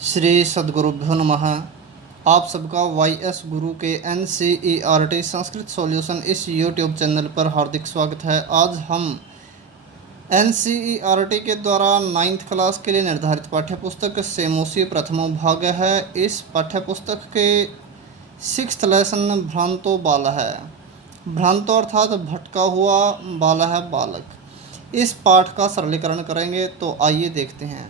श्री सद्गुरुभ्यो नमः। आप सबका YS गुरु के NCERT संस्कृत सॉल्यूशन इस YouTube चैनल पर हार्दिक स्वागत है। आज हम NCERT के द्वारा 9th क्लास के लिए निर्धारित पाठ्यपुस्तक सेमोसी प्रथमो भाग है। इस पाठ्यपुस्तक के 6th लेसन भ्रांतो बाल है। भ्रांतो अर्थात भटका हुआ, बाल है बालक। इस पाठ का सरलीकरण करेंगे तो आइए देखते हैं।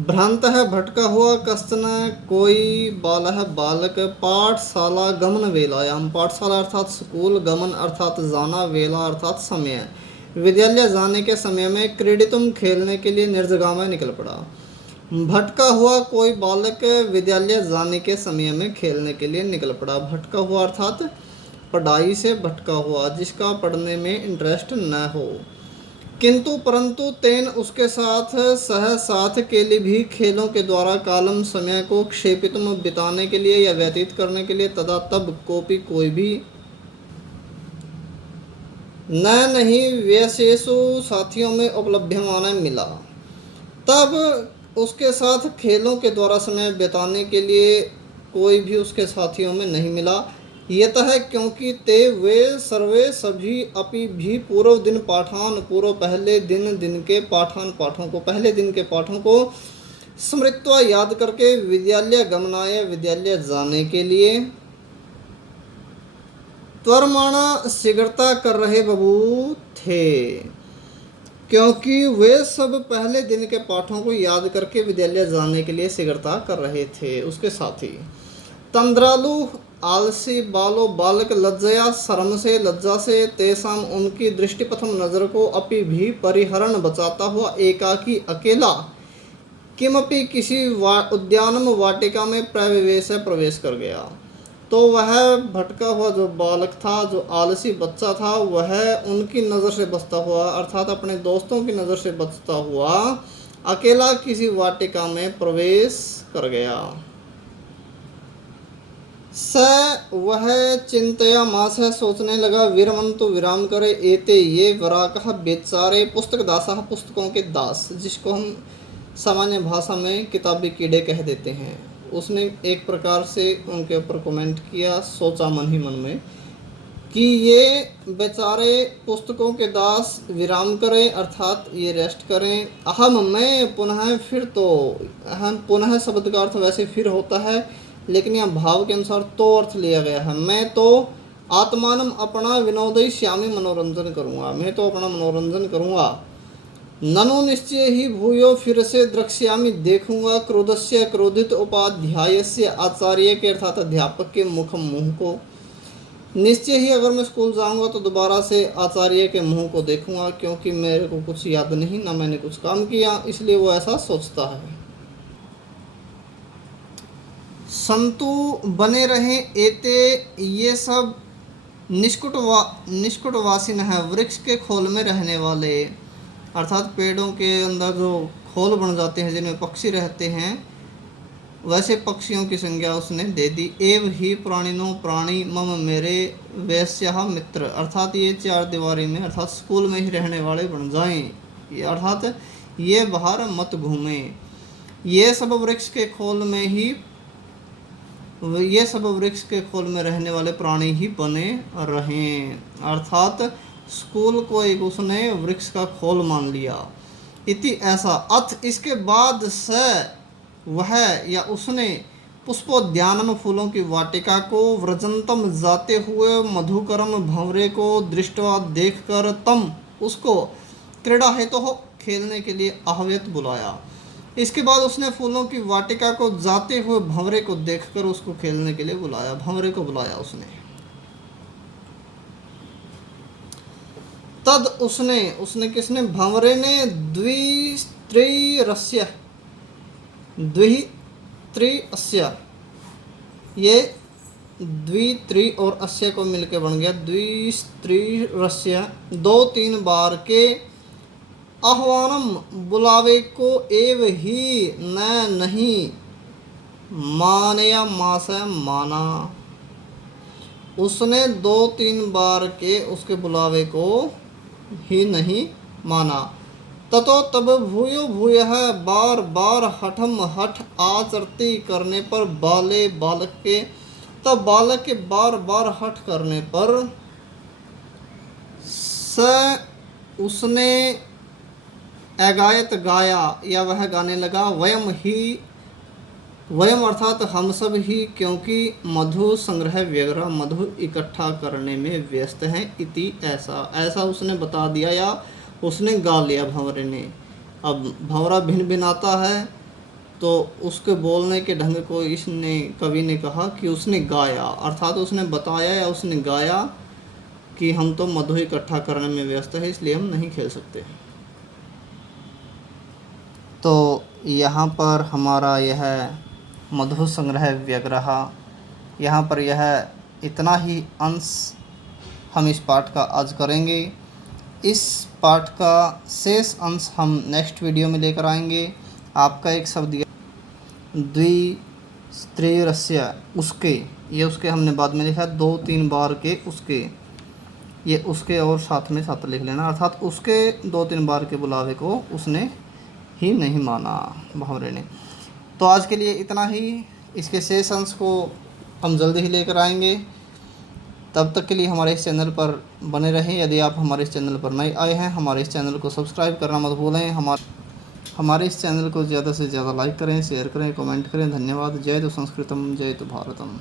भ्रांत है भटका हुआ कश्चन कोई बाल है बालक पाठशाला गमन वेलायाम। पाठशाला अर्थात स्कूल, गमन अर्थात जाना, वेला अर्थात समय। विद्यालय जाने के समय में क्रीडितुम खेलने के लिए निर्जगा में निकल पड़ा। भटका हुआ कोई बालक विद्यालय जाने के समय में खेलने के लिए निकल पड़ा। भटका हुआ अर्थात पढ़ाई से भटका हुआ, जिसका पढ़ने में इंटरेस्ट न हो। किंतु परंतु तेन उसके साथ सह साथ के लिए भी खेलों के द्वारा कालम समय को क्षेपित बिताने के लिए या व्यतीत करने के लिए तथा तब कोपी कोई भी न नहीं व्यशेषु साथियों में उपलब्धमान मिला। तब उसके साथ खेलों के द्वारा समय बिताने के लिए कोई भी उसके साथियों में नहीं मिला। यतः क्योंकि ते वे सर्वे सभी अपि भी पूर्व दिन पाठान पूर्व पहले दिन के पाठों को स्मृत्वा याद करके विद्यालय गमनाय विद्यालय जाने के लिए त्वरमाणा शीघ्रता कर रहे बबू थे। क्योंकि वे सब पहले दिन के पाठों को याद करके विद्यालय जाने के लिए शीघ्रता कर रहे थे। उसके साथ ही तंद्रालु आलसी बालो बालक लज्जया शर्म से लज्जा से तेसाम उनकी दृष्टि प्रथम नजर को अपि भी परिहरण बचाता हुआ एकाकी अकेला किमपि किसी उद्यानम वाटिका में प्रवेश कर गया। तो वह भटका हुआ जो बालक था, जो आलसी बच्चा था, वह उनकी नज़र से बचता हुआ अर्थात अपने दोस्तों की नज़र से बचता हुआ अकेला किसी वाटिका में प्रवेश कर गया। स वह चिंतया मास है सोचने लगा विरमंतु विराम करे एते ये वराकः बेचारे पुस्तक दासा पुस्तकों के दास, जिसको हम सामान्य भाषा में किताबी कीड़े कह देते हैं। उसने एक प्रकार से उनके ऊपर कमेंट किया, सोचा मन ही मन में कि ये बेचारे पुस्तकों के दास विराम करें अर्थात ये रेस्ट करें। अहम मैं पुनः फिर, तो अहम पुनः शब्द का अर्थ वैसे फिर होता है, लेकिन यह भाव के अनुसार तो अर्थ लिया गया है। मैं तो आत्मानम अपना विनोदय श्यामी मनोरंजन करूँगा, मैं तो अपना मनोरंजन करूँगा। ननु निश्चय ही भूयो फिर से द्रक्ष्यामी देखूंगा क्रोधस्य क्रोधित उपाध्यायस्य आचार्य के अर्थात अध्यापक के मुँह को। निश्चय ही अगर मैं स्कूल जाऊंगा तो दोबारा से आचार्य के मुँह को देखूंगा, क्योंकि मेरे को कुछ याद नहीं, ना मैंने कुछ काम किया, इसलिए वो ऐसा सोचता है। संतु बने रहे एते ये सब निष्कुटवासीन है, वृक्ष के खोल में रहने वाले अर्थात पेड़ों के अंदर जो खोल बन जाते हैं जिनमें पक्षी रहते हैं, वैसे पक्षियों की संज्ञा उसने दे दी। एव ही प्राणिनो प्राणी मम मेरे वैश्य मित्र अर्थात ये चार दीवारी में अर्थात स्कूल में ही रहने वाले बन जाएं, अर्थात ये बाहर मत घूमें। ये सब वृक्ष के खोल में रहने वाले प्राणी ही बने रहें, अर्थात स्कूल को एक उसने वृक्ष का खोल मान लिया। इति ऐसा अथ इसके बाद स वह या उसने पुष्पोद्यानम फूलों की वाटिका को व्रजंतम जाते हुए मधुकरम भंवरे को दृष्टवा देखकर तम उसको क्रीड़ा हेतु तो खेलने के लिए आह्वयत बुलाया। इसके बाद उसने फूलों की वाटिका को जाते हुए भंवरे को देखकर उसको खेलने के लिए बुलाया, भंवरे को बुलाया उसने। तद उसने किसने? भंवरे ने द्वित्रि ये द्वित्रि और अस्य को मिलकर बन गया द्विस्त्रि, 2-3 बार के आह्वानम बुलावे को एव ही न नहीं मानया मास माना। उसने 2-3 बार के उसके बुलावे को ही नहीं माना। ततो तब भूयो भूयः बार बार हठम हठ आचरती करने पर बाले बालक के, तब बालक के बार बार हठ करने पर स उसने अगायत गाया या वह गाने लगा, वयम अर्थात हम सब ही, क्योंकि मधु संग्रह व्यग्र मधु इकट्ठा करने में व्यस्त हैं। इति ऐसा उसने बता दिया या उसने गा लिया भंवरे ने। अब भंवरा भिन भिनाता है तो उसके बोलने के ढंग को इसने कवि ने कहा कि उसने गाया, अर्थात उसने बताया या उसने गाया कि हम तो मधु इकट्ठा करने में व्यस्त है, इसलिए हम नहीं खेल सकते। तो यहाँ पर हमारा यह मधु संग्रह व्यग्रह, यहाँ पर यह इतना ही अंश हम इस पाठ का आज करेंगे। इस पाठ का शेष अंश हम नेक्स्ट वीडियो में लेकर आएंगे। आपका एक शब्द द्विस्त्रीरस्य उसके, ये उसके हमने बाद में लिखा 2-3 बार के उसके, ये उसके और साथ में साथ लिख लेना, अर्थात उसके 2-3 बार के बुलावे को उसने ही नहीं माना भंवरे ने। तो आज के लिए इतना ही। इसके शेष अंश को हम जल्दी ही लेकर आएंगे। तब तक के लिए हमारे इस चैनल पर बने रहें। यदि आप हमारे इस चैनल पर नए आए हैं, हमारे इस चैनल को सब्सक्राइब करना मत भूलें। हमारे इस चैनल को ज़्यादा से ज़्यादा लाइक करें, शेयर करें, कमेंट करें। धन्यवाद। जय तो संस्कृतम, जय तो भारतम।